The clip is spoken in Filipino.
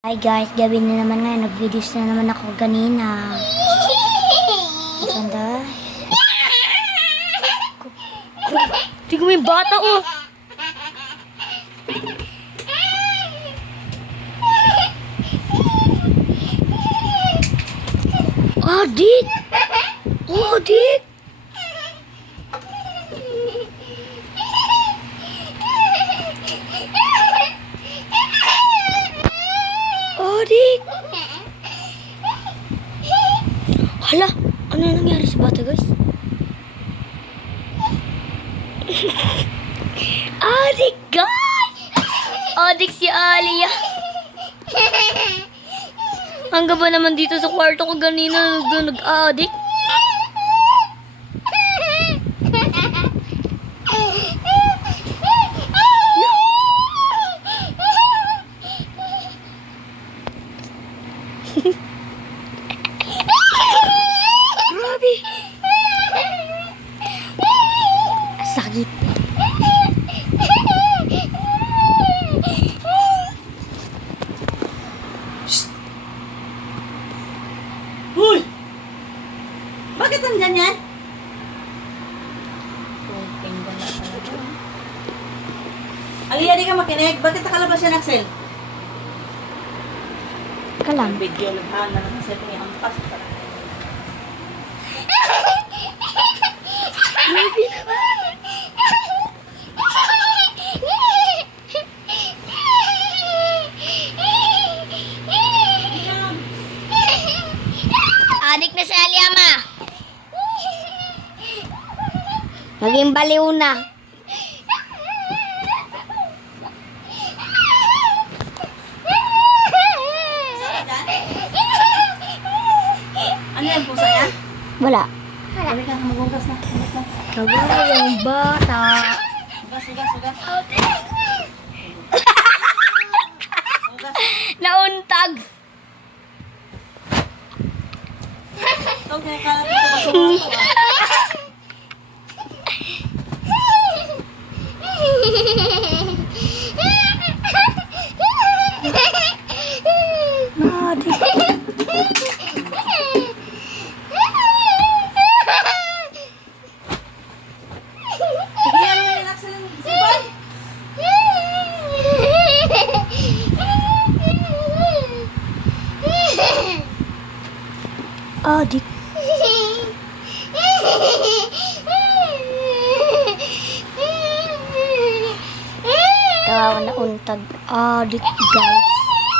Hi guys, gabi na naman ngayon. Nag-videos na naman ako kanina. Ganda. Tingnan mo yung bata, oh. Oh, Dick. Oh, Dick. Oh, Dick. Hala, ano nangyari sa bata, guys? Adik, guys! Adik si Alia. Hanggang ba naman dito sa kwarto ko ganina nag-adik? Grabe! Sakit. Uy! Bakit nandyan yan? Aliyah, di ka makinig. Bakit nakalabas yan, Axel? Teka lang. Video naghaan na lang sa may ampas. Grabe naman. Adik na si Aliama. Naging baliw na. Ano yan, pusa yan? Wala. Kami ka, magugas na. Kagawang bata. Ugas, ugas, ugas. Ugas. Nauntag. Ito, kaya kalat ito basura ko, Bigyan niyo yung Axel ng sipon. Adik. Kawawa na untag. Adik, guys.